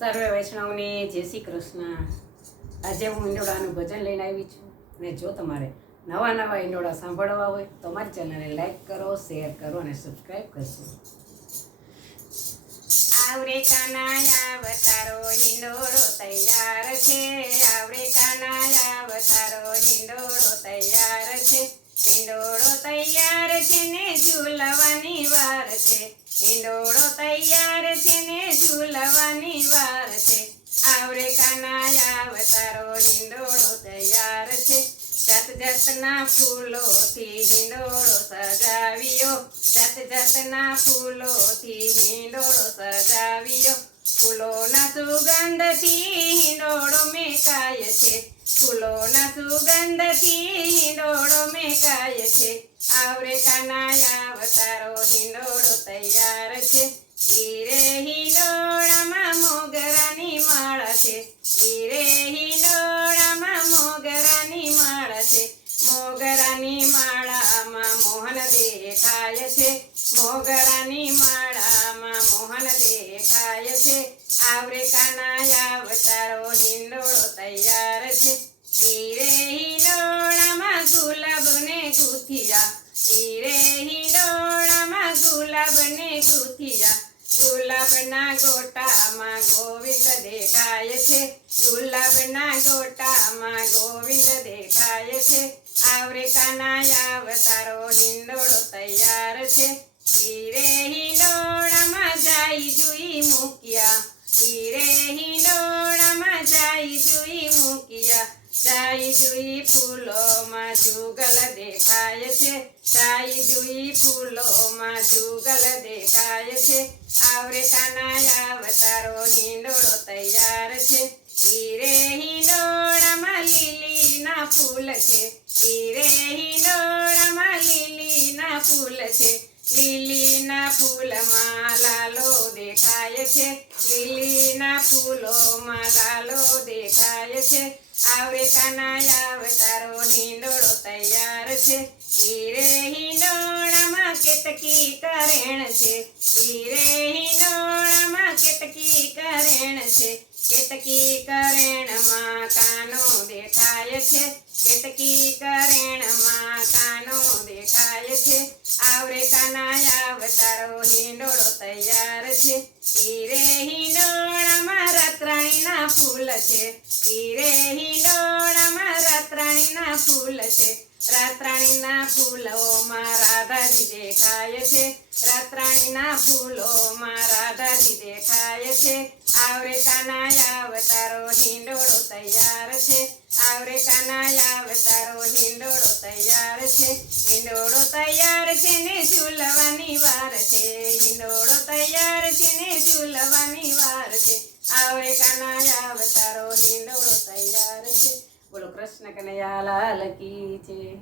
સર્વે વૈષ્ણવને જય શ્રી કૃષ્ણ। આજે હું ઈંડોળાનું ભજન લઈને આવી છું અને જો તમારે નવા નવા ઈંડોળા સાંભળવા હોય તો મારી ચેનલને લાઈક કરો, શેર કરો અને સબસ્ક્રાઈબ કરજો। આવરે કાનાયા અવતારો હિંડોળો તૈયાર છે, આવરે કાનાયા અવતારો હિંડોળો તૈયાર છે, હિંડોળો તૈયાર છે ને ઝૂલવાની વાર છે, હિંડોળો તૈયાર છે ને ઝૂલવાની વાર છે, આવરે કાનાયા અવતારો હિંડોળો તૈયાર છે, જાત જાતના ફૂલોથી હિંડોળો સજાવ્યો, જાત જાતના ફૂલોથી હિંડોળો સજાવ્યો, ફૂલોના સુગંધથી હિંડોળો મેકાય છે, ફૂલોના સુગંધથી હિંડોળો મેકાય છે, આવરે કાનાયા અવતારો હિંડોળો તૈયાર છે, ઈરે હિંડોળામાં મોગરાની માળા છે, ઈરે હિંડોળામાં મોગરાની માળા છે, મોગરાની માળામાં મોહન દેખાય છે, મોગરાની માળામાં મોહન દેખાય છે, આવરે કાનાયા અવતારો હિંડોળો તૈયાર છે, ઈરે હિંડોળામાં ગુલાબને ગુથિયા, ઈરે હિંડોળામાં ગુલાબને ગુથિયા, ગુલાબના ગોટામાં ગોવિંદ દેખાય છે, ગુલાબના ગોટામાં ગોવિંદ દેખાય છે, આવરે કાનાયા અવતારો હિંડોળો તૈયાર છે, ઈરે હિંડોળામાં જાય જુઈ મૂક્યા, ઈરે હિંડોળામાં જાય જુઈ મૂક્યા, જાય જુઈ ફૂલોમાં જુગલ દેખાય છે, જાય જુઈ ફૂલોમાં જુગલ દેખાય છે, આવરે કાનાયા અવતારો હિંડોળો તૈયાર છે, ઈરે હિંડોળામાં લીલીના ફૂલ છે, ઈરે હિંડોળામાં લીલીના ફૂલ છે, લીલીના ફૂલમાં લાલો દેખાય છે, લીલીના ફૂલોમાં લાલો દેખાય છે, આવરે કાનાયા અવતારો હિંડોળો તૈયાર છે, ઈરે હિંડોળામાં કેતકી કરેણ છે, ઈરે હિંડોળામાં કેતકી કરેણ છે, કેતકી કરેણમાં કાનો દેખાય છે, કેતકી કરેણમાં કાનો દેખાય છે, આવરે કાનાયા અવતારો હિંડોળો તૈયાર છે, ઈરે હિંડોળામાં રાતરાણીના ફૂલ છે, ઈરે હિંડોળામાં રાતરાણીના ફૂલ છે, રાતરાણીના ફૂલોમાં રાધાજી દેખાય છે, રાતરાણીના ફૂલોમાં રાધાજી દેખાય છે, આવરે કાનાયા અવતારો હિંડોળો તૈયાર છે, આવરે કાનાયા અવતારો હિંડોળો તૈયાર છે, હિંડોળો તૈયાર છે ને ઝૂલવાની વાર છે, હિંડોળો તૈયાર છે ને ઝૂલવાની વાર છે, આવરે કાનાયા અવતારો હિંડોળો તૈયાર છે। બોલો કૃષ્ણ કનૈયા લાલ કી જય।